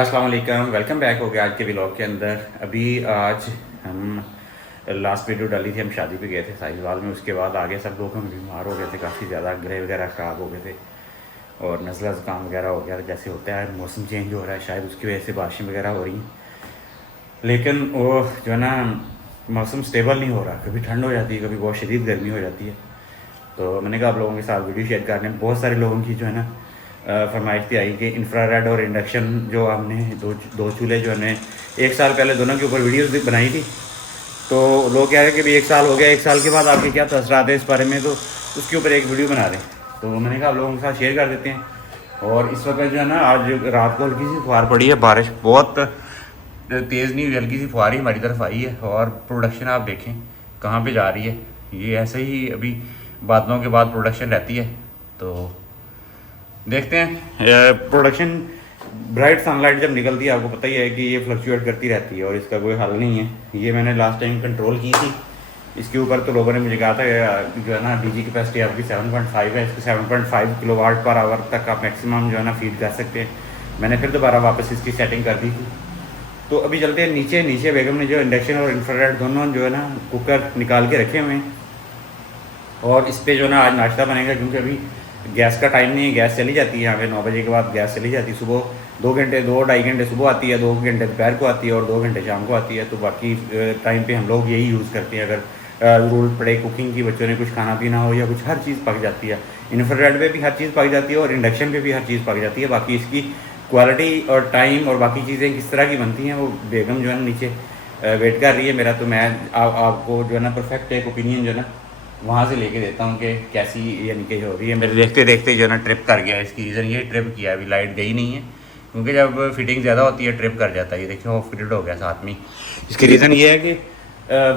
अस्सलाम वालेकुम, welcome back हो गया आज के व्लॉग के अंदर। अभी आज हम लास्ट वीडियो डाली थी, हम शादी पे गए थे साहिवाल में। उसके बाद आगे सब लोग हम बीमार हो गए थे, काफ़ी ज़्यादा गले वगैरह ख़राब हो गए थे और नज़ला ज़ुकाम वगैरह हो गया। जैसे होता है मौसम चेंज हो रहा है, शायद उसकी वजह से बारिशें वगैरह हो रही हैं, लेकिन वो जो है ना मौसम स्टेबल नहीं हो रहा। कभी ठंड हो जाती है, कभी बहुत शदीद गर्मी हो जाती है। तो मैंने कहा आप लोगों के साथ वीडियो शेयर करने में बहुत सारे लोगों की जो है ना फरमाइश थी आई कि इंफ्रारेड और इंडक्शन जो हमने दो चूल्हे जो हमने एक साल पहले दोनों के ऊपर वीडियोस बनाई थी। तो लोग कह रहे हैं कि भाई एक साल हो गया, एक साल के बाद आपके क्या तसरात है इस बारे में, तो उसके ऊपर एक वीडियो बना रहे हैं। तो मैंने कहा आप लोगों के साथ शेयर कर देते हैं। और इस वक्त जो है ना आज रात को हल्की सी फुहार पड़ी है, बारिश बहुत तेज़ नहीं हुई, हल्की सी फुहार ही हमारी तरफ आई है। और प्रोडक्शन आप देखें कहाँ पे जा रही है। ये ऐसे ही अभी बादलों के बाद प्रोडक्शन रहती है। तो देखते हैं प्रोडक्शन। ब्राइट सनलाइट जब निकलती है, आपको पता ही है कि ये फ्लक्चुएट करती रहती है और इसका कोई हल नहीं है। ये मैंने लास्ट टाइम कंट्रोल की थी इसके ऊपर, तो लोगों ने मुझे कहा था कि जो है ना डीजी कैपेसिटी आपकी 7.5 है, इसको 7.5 किलोवाट पर आवर तक आप मैक्सिमम जो है ना फीड कर सकते हैं। मैंने फिर दोबारा वापस इसकी सेटिंग कर दी थी। तो अभी चलते हैं नीचे। नीचे बेगम ने जो इंडक्शन और इंफ्रारेड दोनों जो है ना कुकर निकाल के रखे हुए हैं और इस पर जो है ना आज नाश्ता बनेगा, क्योंकि अभी गैस का टाइम नहीं है। गैस चली जाती है यहाँ पे 9 बजे के बाद गैस चली जाती है। सुबह 2-2.5 घंटे सुबह आती है, 2 घंटे दोपहर को आती है और 2 घंटे शाम को आती है। तो बाकी टाइम पे हम लोग यही यूज़ करते हैं। अगर ज़रूरत पड़े कुकिंग की, बच्चों ने कुछ खाना पीना हो या कुछ, हर चीज़ पक जाती है। इंफ्रारेड पे भी हर चीज़ पक जाती है और इंडक्शन पे भी हर चीज़ पक जाती है। बाकी इसकी क्वालिटी और टाइम और बाकी चीज़ें किस तरह की बनती हैं वो बेगम जो है नीचे वेट कर रही है मेरा। तो मैं आपको जो है ना परफेक्ट एक ओपिनियन जो है ना वहाँ से लेके देता हूँ कि कैसी यानी कि हो रही है। मेरे देखते देखते जो है ना ट्रिप कर गया। इसकी रीज़न ये ट्रिप किया, अभी लाइट गई नहीं है, क्योंकि जब फिटिंग ज़्यादा होती है ट्रिप कर जाता है। ये देखिए वो फिटेड हो गया साथ में। इसकी रीज़न ये है कि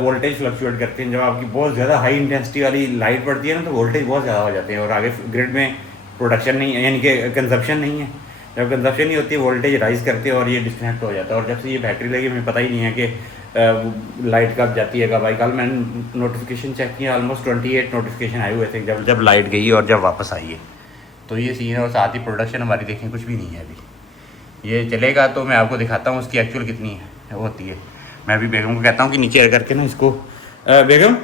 वोल्टेज फ्लक्चुएट करते हैं। जब आपकी बहुत ज़्यादा हाई इंटेंसिटी वाली लाइट पड़ती है ना, तो वोल्टेज बहुत ज़्यादा हो जाते हैं और आगे ग्रिड में प्रोडक्शन नहीं है, यानी कि कंजप्शन नहीं है। जब कंजप्शन नहीं होती है, वोल्टेज राइज करते हैं और ये डिस्कनेक्ट हो जाता है। और जब से ये बैटरी लगी, हमें पता ही नहीं है कि लाइट कब जाती है कब आई। कल मैंने नोटिफिकेशन चेक किया, ऑलमोस्ट 28 नोटिफिकेशन आए हुए थे जब जब लाइट गई और जब वापस आई है। तो ये सीन है। और साथ ही प्रोडक्शन हमारी देखें कुछ भी नहीं है अभी। ये चलेगा तो मैं आपको दिखाता हूँ उसकी एक्चुअल कितनी है होती है। मैं अभी बेगम को कहता हूँ कि नीचे करके ना इसको बेगम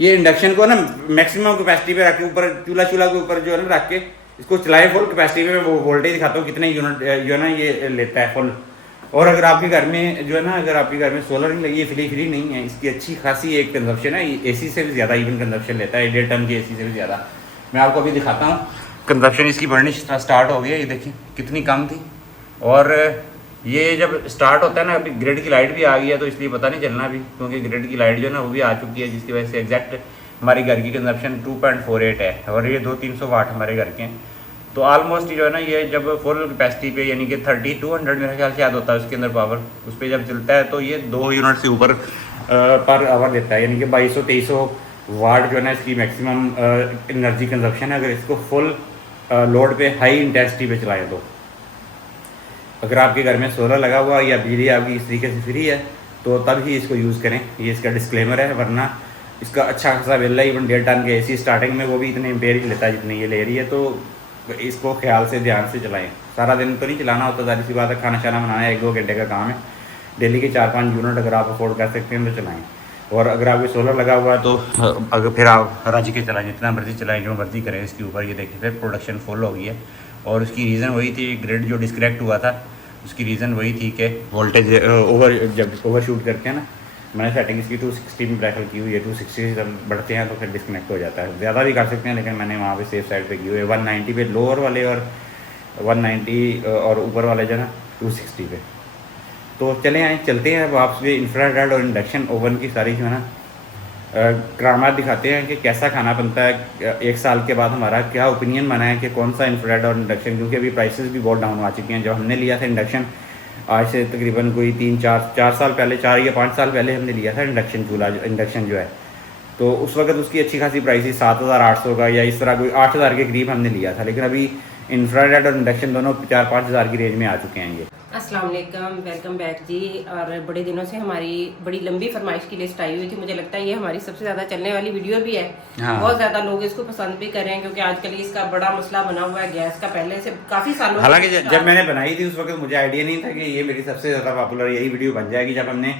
ये इंडक्शन को ना मैक्सिमम कैपेसिटी पे रख के ऊपर चूल्हा के ऊपर जो है ना रख के इसको चलाए फुल कैपेसिटी पे। वो वोल्टेज दिखाता हूँ कितने यूनिट जो है ना ये लेता है फुल। और अगर आपके घर में जो है ना, अगर आपके घर में सोलर नहीं लगी है, फ्री नहीं है, इसकी अच्छी खासी एक कंजप्शन है। एसी से भी ज़्यादा इवन कंजप्शन लेता है, 1.5 टन की एसी से भी ज़्यादा। मैं आपको अभी दिखाता हूँ कंजप्शन इसकी बढ़नी स्टार्ट हो गई है। ये देखिए कितनी कम थी। और ये जब स्टार्ट होता है ना, अभी ग्रिड की लाइट भी आ गई है, तो इसलिए पता नहीं चलना अभी, क्योंकि ग्रिड की लाइट जो है ना वो भी आ चुकी है, जिसकी वजह से एग्जैक्ट हमारी घर की कंजप्शन 2.48 है और ये 200-300 वाट हमारे घर के हैं। तो ऑलमोस्ट जो है ना ये जब फुल कैपेसिटी पे, यानी कि 3200 मेरे ख्याल से याद होता है उसके अंदर पावर, उस पर जब चलता है तो ये 2 यूनिट से ऊपर पर आवर देता है। यानी कि 2200-2300 वाट जो है ना इसकी मैक्सिमम एनर्जी कंजप्शन है, अगर इसको फुल लोड पे हाई इंटेंसिटी पे चलाएं तो। अगर आपके घर में सोलर लगा हुआ या बिजली आपकी इस तरीके से फ्री है तो तब ही इसको यूज़ करें। ये इसका डिस्क्लेमर है, वरना इसका अच्छा खासा बिल है। इवन 1.5 टन के एसी स्टार्टिंग में वो भी इतने एम्पेयर ही लेता है जितने ये ले रही है। तो इसको ख्याल से ध्यान से चलाएं। सारा दिन तो नहीं चलाना होता, सारी सी बात है, खाना शाना बनाना 1-2 घंटे का काम है। डेली के 4-5 यूनिट अगर आप अफोर्ड कर सकते हैं तो चलाएँ। और अगर आपके सोलर लगा हुआ है तो अगर फिर आप रज के चलाएँ, जितना मर्जी चलाएँ, जो मर्जी करें इसके ऊपर। ये देखिए फिर प्रोडक्शन फुल हो गई है। और उसकी रीज़न वही थी, ग्रिड जो डिस्कनेक्ट हुआ था उसकी रीज़न वही थी कि वोल्टेज जब ओवर शूट करते हैं ना, मैंने सेटिंग इसकी 260 में प्रेफर की हुई है। 260 से जब बढ़ते हैं तो फिर डिस्कनेक्ट हो जाता है। ज़्यादा भी कर सकते हैं, लेकिन मैंने वहाँ पे सेफ साइड पे की हुई है। 190 पे लोअर वाले और 190 और ऊपर वाले जो है ना 260 पे। तो चलते हैं अब आपसे इंफ्रारेड और इंडक्शन ओवन की सारी जो है ना करामात दिखाते हैं कि कैसा खाना बनता है। 1 साल के बाद हमारा क्या ओपिनियन बना है कि कौन सा इंफ्रारेड और इंडक्शन, क्योंकि अभी प्राइसेस भी बहुत डाउन आ चुके हैं। जब हमने लिया था इंडक्शन आज से तकरीबन कोई 3-4 साल पहले, 4 या 5 साल पहले हमने लिया था इंडक्शन चूल्हा, इंडक्शन जो है, तो उस वक्त उसकी अच्छी खासी प्राइस थी 7,800 का या इस तरह कोई 8,000 के करीब हमने लिया था। लेकिन अभी इंफ्रारेड और इंडक्शन दोनों 4-5 हज़ार की रेंज में आ चुके हैं ये। अस्सलाम वालेकुम, वेलकम बैक जी। और बड़े दिनों से हमारी बड़ी लंबी फरमाइश की लिस्ट आई हुई थी। मुझे लगता है ये हमारी सबसे ज़्यादा चलने वाली वीडियो भी है। हाँ। बहुत ज़्यादा लोग इसको पसंद भी कर रहे हैं क्योंकि आजकल इसका बड़ा मसला बना हुआ है गैस का, पहले से काफ़ी सालों से। हालांकि जब मैंने बनाई थी उस वक्त मुझे आइडिया नहीं था कि ये मेरी सबसे ज़्यादा पॉपुलर यही वीडियो बन जाएगी, जब हमने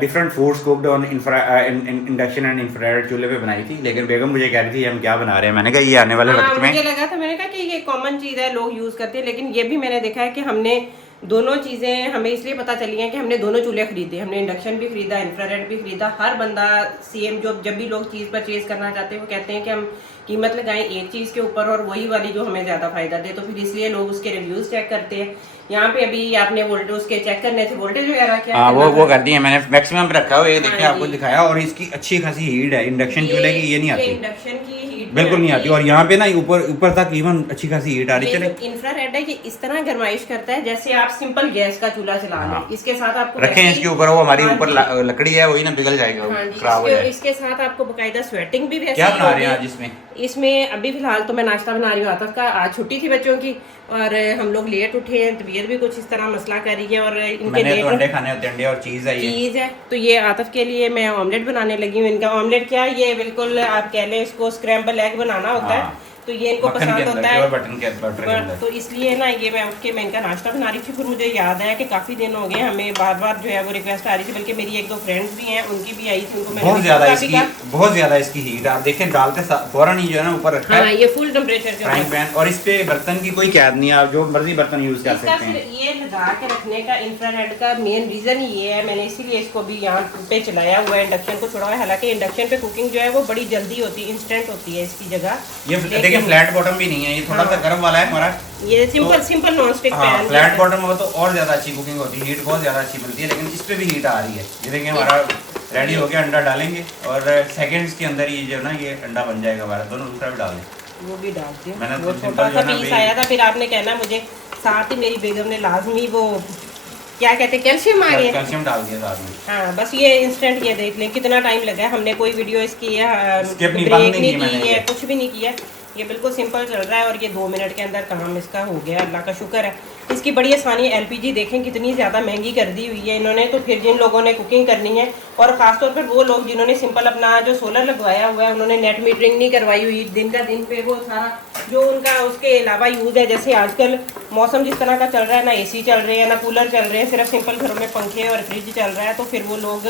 different foods cooked on induction and infrared चूल्हे पे बनाई थी। लेकिन बेगम मुझे कह रही थी हम क्या बना रहे हैं, मैंने कहा ये आने वाले वक्त में मुझे लगा था, मैंने कहा कि ये कॉमन चीज़ है, लोग यूज़ करते हैं। लेकिन ये भी मैंने देखा है कि हमने दोनों चीज़ें हमें इसलिए पता चली हैं कि हमने दोनों चूल्हे खरीदे, हमने इंडक्शन भी खरीदा, इंफ्रारेड भी खरीदा। हर बंदा सेम, जब भी लोग चीज़ परचेज करना चाहते हैं वो कहते हैं कि हम कीमत लगाएं एक चीज़ के ऊपर और वही वाली जो हमें ज़्यादा फायदा दे, तो फिर इसलिए लोग उसके रिव्यूज़ चेक करते हैं। यहाँ पे अभी आपने वोल्टेज उसके चेक करने थे, वोल्टेज वगैरह क्या? हाँ, वो कर दिए मैंने, मैक्सिमम पे रखा हुआ है। ये देखिए, हाँ आपको दिखाया, और इसकी अच्छी खासी हीट है। इंडक्शन चूल्हे की ये नहीं आती, इंडक्शन की हीट बिल्कुल नहीं आती। और यहाँ पे ना ऊपर तक इवन अच्छी खासी हीट आ रही है। इंफ्रारेड है कि इस तरह गर्माइश करता है जैसे आप सिंपल गैस का चूल्हा चला लें। हाँ। इसके साथ आपको रखें इसके ऊपर, वो हमारी ऊपर लकड़ी है वही ना पिघल जाएगा, खराब हो जाएगा। इसके साथ आपको बकायदा स्वेटिंग भी वैसे क्या बना रहे हैं आज इसमें? इसमें अभी फिलहाल तो मैं नाश्ता बना रही हूँ आतफ का। आज छुट्टी थी बच्चों की और हम लोग लेट उठे हैं, तबीयत भी कुछ इस तरह मसला कर रही है और इनके लेट तो अंडे खाने होते हैं, अंडे और चीज़ है। तो ये आतफ के लिए मैं ऑमलेट बनाने लगी हूँ। इनका ऑमलेट क्या, ये बिल्कुल आप कह लें इसको स्क्रैम्बल एग बनाना होता है, तो ये इनको पसंद होता है। तो इसलिए ना ये मैं उठ के मैं इनका नाश्ता बना रही थी। फिर मुझे याद आया कि काफ़ी दिन हो गए, हमें बार बार जो है वो रिक्वेस्ट आ रही थी, बल्कि मेरी एक दो फ्रेंड्स भी हैं उनकी भी आई थी, उनको बहुत ज़्यादा इसकी हीट आप देखें, डालते फौरन ही जो है ना ऊपर रखा है। ये फुल टेम्परेचर फ्राइंग पैन, और इस पे बर्तन की कोई कैद नहीं है, आप जो मर्जी बर्तन यूज कर सकते हैं। ये लगा के रखने का इंफ्रारेड का मेन रीजन ये है, मैंने इसीलिए इसको भी यहाँ पे चलाया हुआ है, इंडक्शन को छोड़ा हुआ है। हालांकि इंडक्शन पे कुकिंग जो है वो बड़ी जल्दी होती है, इंस्टेंट होती है इसकी जगह। ये देखिए फ्लैट बॉटम भी नहीं है, ये थोड़ा सा गर्म वाला है हमारा। ये simple non stick pan. Flat bottom हो तो और ज्यादा अच्छी कुकिंग होती है, हीट बहुत ज्यादा अच्छी मिलती है। लेकिन इस पे भी हीट आ रही है। ये देखिए हमारा रेडी हो गया, अंडा डालेंगे और सेकंड्स के अंदर ये जो ना ये अंडा बन जाएगा हमारा। दोनों दूसरा भी डाल दें, वो भी डालती हूँ। मैंने वो छोटा सा पीस आया था, फिर आपने कहना मुझे साथ ही मेरी बेगम ने लाजमी वो क्या कहते हैं कैल्शियम आ गया, कैल्शियम डाल दिया साथ में। हाँ बस ये इंस्टेंट, ये देख लें कितना टाइम लगा है। हमने कोई वीडियो इसकी ब्रेक नहीं की है, कुछ भी नहीं किया। ये बिल्कुल सिंपल चल रहा है और ये 2 मिनट के अंदर काम इसका हो गया, अल्लाह का शुक्र है। इसकी बड़ी आसानी है। एलपीजी देखें कितनी ज़्यादा महंगी कर दी हुई है इन्होंने। तो फिर जिन लोगों ने कुकिंग करनी है, और ख़ासतौर पर वो लोग जिन्होंने सिंपल अपना जो सोलर लगवाया हुआ है, उन्होंने नेट मीटरिंग नहीं करवाई हुई, दिन का दिन पे वो सारा जो उनका उसके अलावा यूज़ है, जैसे आजकल मौसम जिस तरह का चल रहा है, ना एसी चल रहे हैं ना कूलर चल रहे हैं, सिर्फ सिंपल घरों में पंखे और फ्रिज चल रहा है, तो फिर वो लोग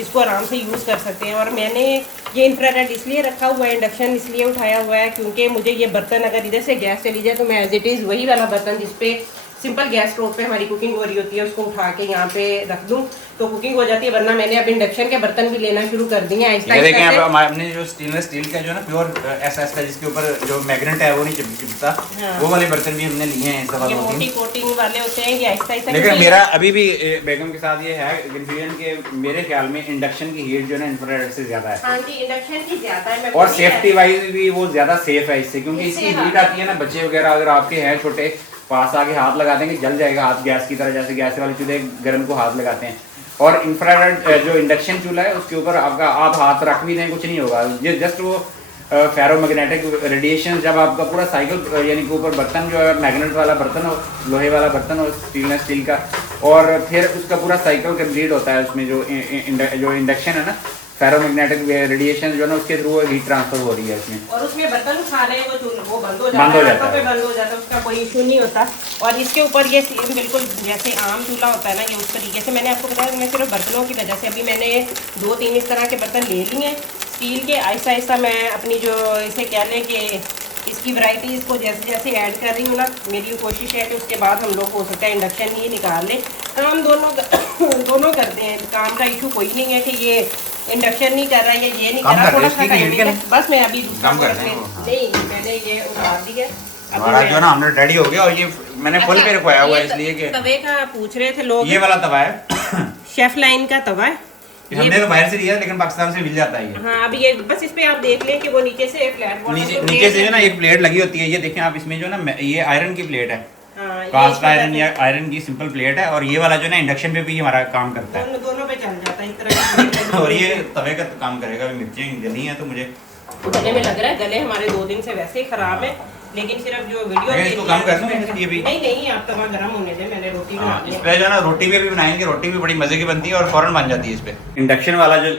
इसको आराम से यूज़ कर सकते हैं। और मैंने ये इंफ्रारेड इसलिए रखा हुआ है, इंडक्शन इसलिए उठाया हुआ है क्योंकि मुझे ये बर्तन अगर इधर से गैस चली जाए तो मैं एज इट इज़ वही वाला बर्तन जिसपे सिंपल गैस स्टोव पे हमारी कुकिंग हो रही होती है उसको उठा के यहाँ पे रख दूँ तो कुकिंग हो जाती है। वरना मैंने अब इंडक्शन के बर्तन भी लेना शुरू कर दिए हैं। हमने जो स्टेनलेस स्टील का जो ना प्योर एसएस का जिसके ऊपर जो मैग्नेट है वो नहीं चिपकता, वो वाले बर्तन भी हमने लिए हैं। ये मोटी कोटिंग वाले होते हैं, ये आहिस्ता। लेकिन मेरा अभी भी बेगम के साथ ये है कंफ्यूजन के मेरे ख्याल में इंडक्शन की हीट जो है ना इंफ्रारेड से ज्यादा है। हाँ जी, इंडक्शन की ज्यादा है। और सेफ्टी वाइज भी वो ज्यादा सेफ है इससे, क्योंकि इसकी हीट आती है ना, बच्चे वगैरह अगर आपके हैं छोटे, पास आके हाथ लगा देंगे जल जाएगा हाथ, गैस की तरह, जैसे गैस वाले चूल्हे गर्म को हाथ लगाते हैं। और इंफ्रारेड जो इंडक्शन चूल्हा है उसके ऊपर आप हाथ रख भी दें कुछ नहीं होगा। जस्ट वो फेरोमैग्नेटिक रेडिएशन, जब आपका पूरा साइकिल यानी कि ऊपर बर्तन जो है मैग्नेट वाला बर्तन हो, लोहे वाला बर्तन हो स्टेनलेस स्टील का, और फिर उसका पूरा साइकिल कंप्लीट होता है उसमें जो इंडक्शन है ना, फेरोमैग्नेटिक रेडिएशन जो है ना उसके थ्रू हीट ट्रांसफर हो रही है इसमें, और उसमें बर्तन उठा ले वो बंद हो जाता है, उसका कोई इशू नहीं होता। और इसके ऊपर ये बिल्कुल जैसे आम चूल्हा होता है ना, ये उस तरीके से मैंने आपको बताया। मैं सिर्फ बर्तनों की वजह से अभी मैंने 2-3 इस तरह के बर्तन ले लिए हैं स्टील के। आहिस्ता आहिस्ता मैं अपनी जो इसे कह लें कि इसकी वैरायटी इसको जैसे जैसे ऐड कर रही हूँ ना, मेरी कोशिश है कि उसके बाद हम लोग हो सकता है इंडक्शन ही निकाल लें। काम दोनों करते हैं, काम का इशू कोई नहीं है कि ये इंडक्शन नहीं कर रहा है या ये नहीं कर रहा, थोड़ा सा टाइम। बस मैं अभी दूसरा नहीं, मैंने ये उतार दिया हमारा जो ना हमने रेडी हो गया। और ये मैंने फुल पे रखवाया हुआ है इसलिए कि तवे का पूछ रहे थे लोग, ये वाला तवा है शेफ लाइन का तवा है। हमने तो बाहर से लिया लेकिन पाकिस्तान से मिल जाता है ये। हाँ, अब ये बस इस पे आप देख लें कि वो नीचे से फ्लैट नीचे से जो ना एक प्लेट लगी होती है, ये देखें आप, इसमें जो ना ये आयरन की प्लेट है, कास्ट आयरन या आयरन की सिंपल प्लेट है। और ये वाला जो ना इंडक्शन पे भी हमारा काम करता है, दोनों पे चल जाता है इस तरह। और ये तवे का काम करेगा। मिर्चें जली हैं तो मुझे गले में लग रहा है, गले हमारे 2 दिन से वैसे ही खराब है। लेकिन सिर्फ जो वीडियो मैं इसको कम कर दूं इसकी भी? नहीं आप तवा गरम होने दे, मैंने रोटी बना ली इस है। पे जो है ना रोटी भी अभी बनाएंगे, रोटी भी बड़ी मजे की बनती है और फौरन बन जाती है इस पे। इंडक्शन वाला जो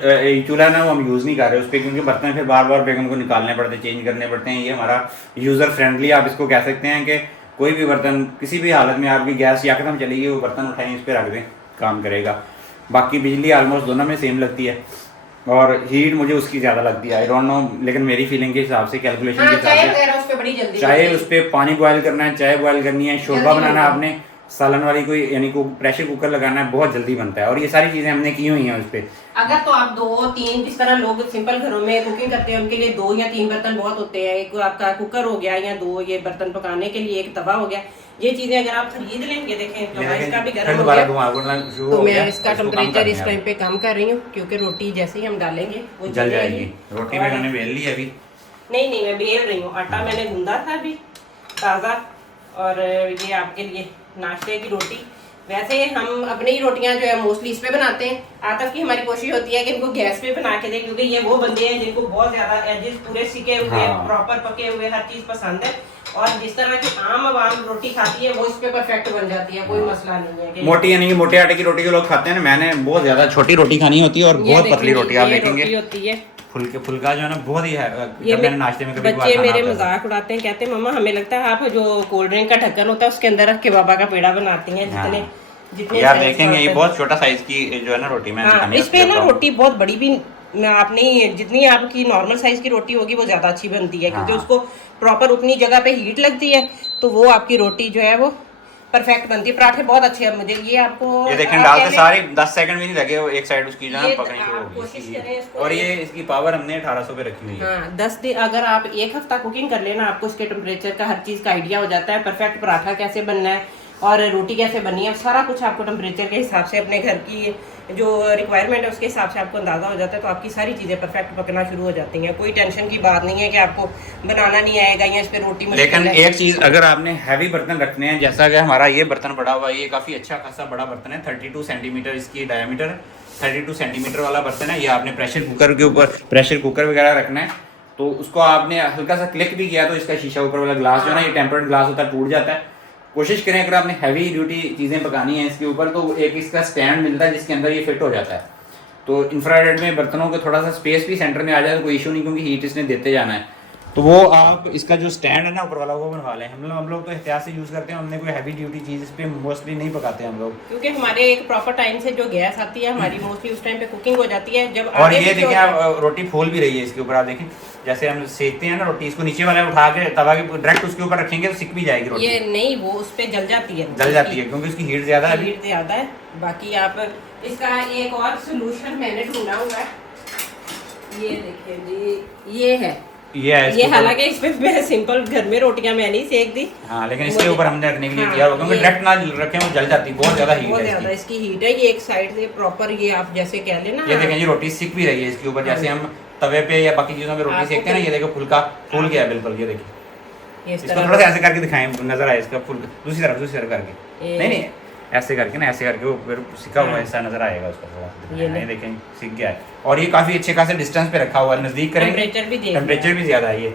चूल्हा है ना वो हम यूज़ नहीं कर रहे उस पर, क्योंकि बर्तन फिर बार बार बेगम को निकालने पड़ते हैं, चेंज करने पड़ते हैं। ये हमारा यूज़र फ्रेंडली आप इसको कह सकते हैं कि कोई भी बर्तन किसी भी हालत में आपकी गैस यकदम चलेगी, वो बर्तन उठाएं इस पर रख दें, काम करेगा। बाकी बिजली ऑलमोस्ट दोनों में सेम लगती है और हीट मुझे उसकी ज़्यादा लगती है, आई डोंट नो, लेकिन मेरी फीलिंग के हिसाब से, कैलकुलेशन के हिसाब से, चाहे उस पर पानी बॉयल करना है, चाय बॉयल करनी है, शोरबा बनाना है आपने, सालन वाली कोई यानी को प्रेशर कुकर लगाना है, बहुत जल्दी बनता है। और ये सारी चीज़ें हमने की हुई हैं उस पर। अगर तो आप 2-3 जिस तरह लोग सिंपल घरों में कुकिंग करते हैं उनके लिए 2 या 3 बर्तन बहुत होते हैं। एक आपका कुकर हो गया या 2 ये बर्तन पकाने के लिए, एक तवा हो गया। ये चीजें अगर आप खरीद लेंगे, देखें तवा इसका भी गर्म हो गया, तो मैं इसका टेम्परेचर इस टाइम पे कम कर रही हूँ, क्योंकि रोटी जैसे ही हम डालेंगे वो जल जाएगी। रोटी मैंने बेल ली अभी? नहीं मैं बेल रही हूँ, आटा मैंने गूंदा था अभी ताज़ा, और ये आपके लिए नाश्ते की रोटी। वैसे हम अपनी ही रोटियां जो है मोस्टली इस पे बनाते हैं। आतफ की हमारी कोशिश होती है कि इनको गैस पे बना के दें, क्योंकि ये वो बंदे हैं जिनको बहुत ज्यादा एजेस पूरे सिके हुए, प्रॉपर पके हुए हर चीज पसंद है, और जिस तरह की आम आवाम रोटी खाती है वो इस पे परफेक्ट बन जाती है, कोई मसला नहीं है। मोटी यानी कि मोटे आटे की रोटी जो लोग खाते हैं ना, मैंने बहुत ज्यादा छोटी रोटी खानी होती है और बहुत पतली रोटी आप देखेंगे होती है। फुल्का जो है ना बहुत ही है। ये मैंने नाश्ते में कभी बच्चे मेरे मजाक उड़ाते हैं, कहते हैं मम्मा हमें लगता है आप जो कोल्ड ड्रिंक का ढक्कन होता है उसके अंदर रख के बाबा का पेड़ा बनाती हैं। जितने आप देखेंगे ये बहुत छोटा साइज की जो है ना रोटी में इस पे ना रोटी बहुत बड़ी भी आपने, जितनी आपकी नॉर्मल साइज की रोटी होगी वो ज्यादा अच्छी बनती है, क्योंकि उसको प्रॉपर उतनी जगह पे हीट लगती है, तो वो आपकी रोटी जो है वो परफेक्ट बनती है। पराठे बहुत अच्छे हैं मुझे ये आपको ये देखें डालते सारे 10 सेकंड भी नहीं लगे, वो एक साइड उसकी जान पकड़नी कोशिश करें इसको। और ये इसकी पावर हमने 1800 पे रखी हुई है। हाँ 10 दिन अगर आप 1 हफ्ता कुकिंग कर लेना, आपको इसके टेम्परेचर का हर चीज का आइडिया हो जाता है, परफेक्ट पराठा कैसे बनना है और रोटी कैसे बननी है, सारा कुछ आपको टेम्परेचर के हिसाब से अपने घर की जो रिक्वायरमेंट है उसके हिसाब से आपको अंदाज़ा हो जाता है, तो आपकी सारी चीज़ें परफेक्ट पकना शुरू हो जाती हैं। कोई टेंशन की बात नहीं है कि आपको बनाना नहीं आएगा या इस पर रोटी मुश्किल लेकिन है। एक चीज़, अगर आपने हैवी बर्तन रखने हैं, जैसा कि हमारा ये बर्तन पड़ा हुआ है, ये काफ़ी अच्छा खासा बड़ा बर्तन है, 32 सेंटीमीटर इसकी डायमीटर, 32 सेंटीमीटर वाला बर्तन है। ये आपने प्रेशर कुकर के ऊपर प्रेशर कुकर वगैरह रखना है, तो उसको आपने हल्का सा क्लिक भी किया तो इसका शीशा ऊपर वाला ग्लास जो है ना, ये टेम्पर्ड ग्लास होता है, टूट जाता है। कोशिश करें अगर आपने हैवी ड्यूटी चीज़ें पकानी है इसके ऊपर, तो एक इसका स्टैंड मिलता है जिसके अंदर ये फिट हो जाता है, तो इंफ्रारेड में बर्तनों के थोड़ा सा स्पेस भी सेंटर में आ जाए तो कोई इशू नहीं, क्योंकि हीट इसने देते जाना है। तो वो आप इसका जो स्टैंड है ना ऊपर वाला वो बनवा लें। हम लोग तो एहतियात से यूज़ करते हैं, हमने कोई हैवी ड्यूटी चीज़ इस पर मोस्टली नहीं पकाते हम लोग, क्योंकि हमारे एक प्रॉपर टाइम से जो गैस आती है हमारी मोस्टली उस टाइम पे कुकिंग हो जाती है। जब और ये देखिए आप रोटी फूल भी रही है इसके ऊपर, आप देखें जैसे हम सेकते हैं ना रोटी, इसको नीचे वाले उठा के तवा के डायरेक्ट उसके ऊपर रखेंगे तो सिक भी जाएगी रोटी। ये नहीं, वो उस पे जल जाती है, क्योंकि उसकी हीट ज्यादा है। हीट ज्यादा है। बाकी आप इसका एक और सोल्यूशन मैंने ढूंढा हुआ है, ये देखिए जी, ये है ये हालांकि इसमें मैं सिंपल घर में रोटियां मैं नहीं सेक दी, हाँ, लेकिन इसके ऊपर हमने रखने के लिए किया होगा, क्योंकि डायरेक्ट ना रखें वो जल जाती, बहुत ज्यादा हीट है, बहुत ज्यादा इसकी हीट है। ये एक साइड से प्रॉपर, ये आप जैसे कह लेना, ये देखें ये रोटी सिक भी रही है इसके ऊपर, जैसे हम तवे पे या बाकी चीजों में रोटी सेकते हैं ना, ये देखो फुल्का फूल गया बिल्कुल, ये देखिए इसको थोड़ा सा ऐसे करके दिखाएं, नजर आए इसका फुल, दूसरी तरफ करके, नहीं ऐसे करके ना, ऐसे करके वो फिर सिका हुआ ऐसा नजर आएगा उसका थोड़ा, ये नहीं देखें सिक गया है। और ये काफी अच्छे खासे डिस्टेंस पे रखा हुआ है, नजदीक करेंगे टेम्परेचर भी ज्यादा है, ये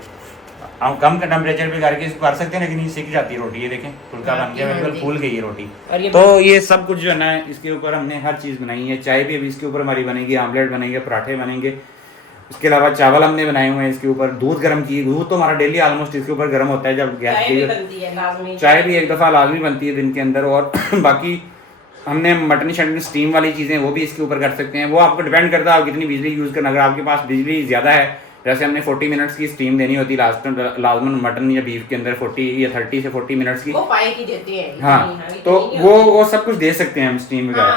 हम कम का टेम्परेचर पे करके इसको कर सकते हैं, लेकिन ये सिक जाती है रोटी, ये देखें फुल्का बन गया बिल्कुल, फूल गई है रोटी। तो ये सब कुछ जो है ना इसके ऊपर हमने हर चीज़ बनाई है, चाय भी अभी इसके ऊपर हमारी बनेगी, आमलेट बनेंगे, पराठे बनेंगे, उसके अलावा चावल हमने बनाए हुए हैं इसके ऊपर, दूध गर्म की, दूध तो हमारा डेली ऑलमोस्ट इसके ऊपर गर्म होता है जब गैस की, चाय भी एक दफ़ा लाजमी बनती है दिन के अंदर। और बाकी हमने मटन शटन स्टीम वाली चीज़ें वो भी इसके ऊपर कर सकते हैं, वो आपको डिपेंड करता है आप कितनी बिजली यूज़ करना। अगर आपके पास बिजली ज़्यादा है, जैसे हमने 40 मिनट्स की स्टीम देनी होती है लाजमन मटन या बीफ के अंदर 40 या 30 से 40 मिनट्स की, वो पाई की देते हैं, हाँ, तो वो सब कुछ दे सकते हैं हम स्टीम वगैरह,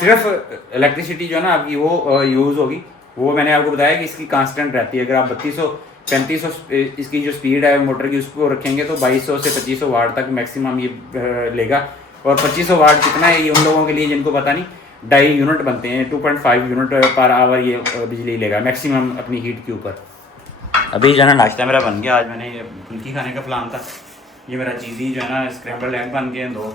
सिर्फ इलेक्ट्रिसिटी जो है ना आपकी वो यूज़ होगी। वो मैंने आपको बताया कि इसकी कांस्टेंट रहती है, अगर आप 3200-3500 इसकी जो स्पीड है मोटर की उसको रखेंगे तो 2200 से 2500 वाट तक मैक्सिमम ये लेगा। और 2500 वाट कितना है ये उन लोगों के लिए जिनको पता नहीं, 2.5 यूनिट बनते हैं, 2.5 यूनिट पर आवर ये बिजली लेगा मैक्सिमम अपनी हीट के ऊपर। अभी जो है ना नाश्ता मेरा बन गया, आज मैंने ये फुल्की खाने का प्लान था, ये मेरा चीज़ी जो है ना स्क्रैम्बल्ड एग बन गए 2,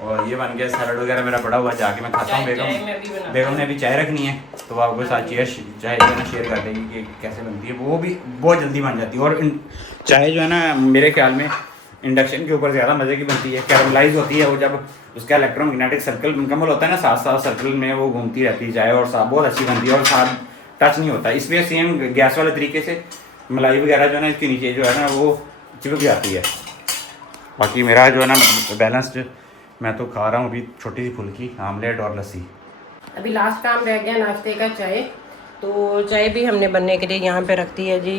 और ये बन गया सैलड वगैरह मेरा पड़ा हुआ, जाके मैं खाता हूँ। बेगम ने अभी चाय रखनी है, तो वो आपको साथ चाय जो है ना शेयर कर देंगे कि कैसे बनती है। वो भी बहुत जल्दी बन जाती है। और चाय जो है ना मेरे ख्याल में इंडक्शन के ऊपर ज़्यादा मज़े की बनती है, कैरमलाइज होती है। वो जब उसका इलेक्ट्रोमैग्नेटिक सर्कल मुकम्मल होता है ना, 7 सर्कल में वो घूमती रहती है चाय, और साथ बहुत अच्छी बनती है और साथ टच नहीं होता। इसलिए सेम गैस वाले तरीके से मलाई वगैरह जो है ना इसके नीचे जो है ना वो चिपक जाती है। बाकी मेरा जो है ना बैलेंस्ड, मैं तो खा रहा हूँ अभी छोटी सी फुल्की, आमलेट और लस्सी। अभी लास्ट काम रह गया नाश्ते का, चाय। तो चाय भी हमने बनने के लिए यहाँ पे रख दी है जी।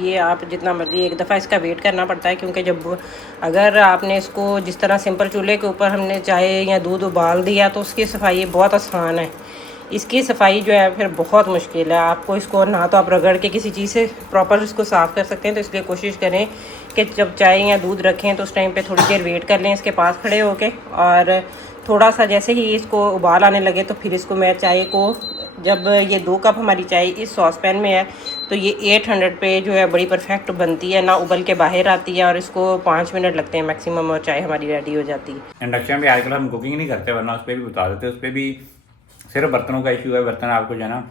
ये आप जितना मर्जी, एक दफ़ा इसका वेट करना पड़ता है, क्योंकि जब अगर आपने इसको जिस तरह सिंपल चूल्हे के ऊपर हमने चाय या दूध उबाल दिया तो उसकी सफाई बहुत आसान है। इसकी सफाई जो है फिर बहुत मुश्किल है। आपको इसको ना तो आप रगड़ के किसी चीज़ से प्रॉपर इसको साफ़ कर सकते हैं, तो इसलिए कोशिश करें कि जब चाय या दूध रखें तो उस टाइम पे थोड़ी देर वेट कर लें इसके पास खड़े होके, और थोड़ा सा जैसे ही इसको उबाल आने लगे तो फिर इसको मैं चाय को, जब ये 2 कप हमारी चाय इस सॉस पैन में है तो ये 800 पे जो है बड़ी परफेक्ट बनती है, ना उबल के बाहर आती है, और इसको 5 मिनट लगते हैं मैक्सिमम और चाय हमारी रेडी हो जाती है। इंडक्शन पे आजकल हम कुकिंग नहीं करते, वरना उस पर भी बता देते, उस पर भी सिर्फ बर्तनों का इशू है। बर्तन आपको जो है ना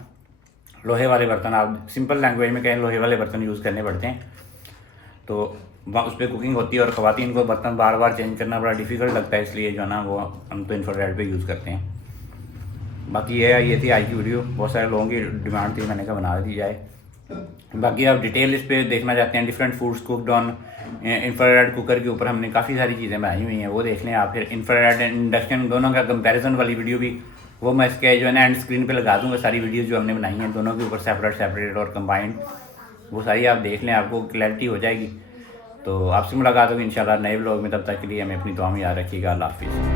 लोहे वाले बर्तन, आप सिंपल लैंग्वेज में कहें लोहे वाले बर्तन यूज़ करने पड़ते हैं, तो उस पर कुकिंग होती है। और ख़वातीन को बर्तन बार बार चेंज करना बड़ा डिफ़िकल्ट लगता है, इसलिए जो है ना वो हम तो इंफ्रारेड पे यूज़ करते हैं। बाकी ये थी आज की वीडियो। बहुत सारे लोगों की डिमांड थी, मैंने कहा बना दी जाए। बाकी आप डिटेल इस पर देखना चाहते हैं, different foods cooked on infrared cooker के ऊपर हमने काफ़ी सारी चीज़ें बनाई हुई हैं, वो देख लें आप। फिर इंफ्रारेड एंड इंडक्शन दोनों का कंपैरिजन वाली वीडियो भी, वो मैं इसके जो है ना एंड स्क्रीन पे लगा दूँगा। सारी वीडियोस जो हमने बनाई हैं दोनों के ऊपर, सेपरेट और कंबाइंड, वो सारी आप देख लें, आपको क्लैरिटी हो जाएगी। तो आपसे मुलाकात होगी इंशाल्लाह नए व्लॉग में। तब तक के लिए हमें अपनी दुआ में याद रखिएगा। अल्लाह हाफिज़।